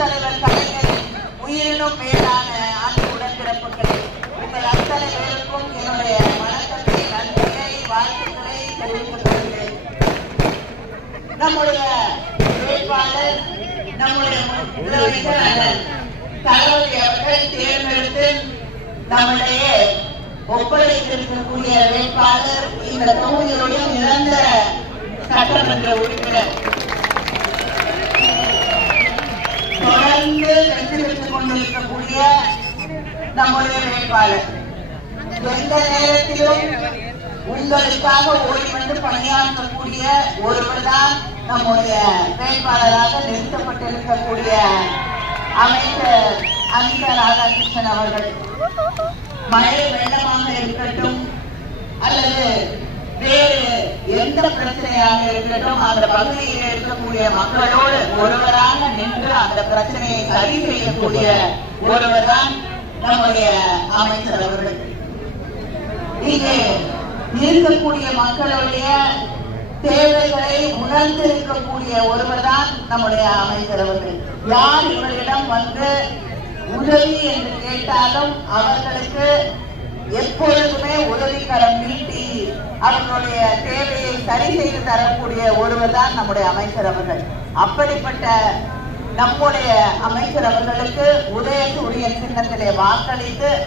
தலைவர் கலைஞரின் உயிரினும் மேலான அன்பு உடன்பிறப்புகளே, உங்கள் அத்தனை பேருக்கும் என்னுடைய வணக்கத்தை, நன்றியை, வாழ்த்துக்களை தெரிவித்துக் கொள்கிறேன். நம்முடைய வேட்பாளர் நம்முடைய முதலமைச்சர் தளபதி அவர்கள் தேர்ந்தெடுத்து நம்முடைய ஒப்படைத்திருக்கக்கூடிய வேட்பாளர் இந்த தொகுதியுடைய நிரந்தர சட்டமன்ற உறுப்பினர் தொடர்ந்து வெற்றி பெற்றுக் கொண்டிருக்கக்கூடிய நம்முடைய வேட்பாளர் எந்த நேரத்திலும் உங்களுக்காக ஓடி வந்து பணியாற்றக்கூடிய ஒருவர் தான் நம்முடைய வேட்பாளராக நிறுத்தப்பட்டிருக்கக்கூடிய அமைச்சர் அனிதா ராதாகிருஷ்ணன் அவர்கள். மழை வெள்ளமாக இருக்கட்டும் அல்லது வேறு எந்த பிரச்சனையாக இருக்கட்டும், அந்த பகுதியில் இருக்கக்கூடிய மக்களோடு ஒருவராக நின்று அந்த பிரச்சனையை சரி செய்யக்கூடிய ஒருவர் தான் நம்முடைய அமைச்சர் அவர்கள். இங்கே இருக்கக்கூடிய மக்களுடைய தேவைகளை உணர்ந்து இருக்கக்கூடிய ஒருவர் தான் நம்முடைய அமைச்சர் அவர்கள். யார் இவர்களிடம் வந்து உதவி என்று கேட்டாலும் அவர்களுக்கு எப்பொழுதுமே உதவிக்கரம் நீட்டி அவர்களுடைய தேவையை சரி செய்து தரக்கூடிய ஒருவர் தான் நம்முடைய அமைச்சர் அவர்கள். அப்படிப்பட்ட நம்முடைய அமைச்சர் அவர்களுக்கு உதயசூரியன் சின்னத்திலே வாக்களித்து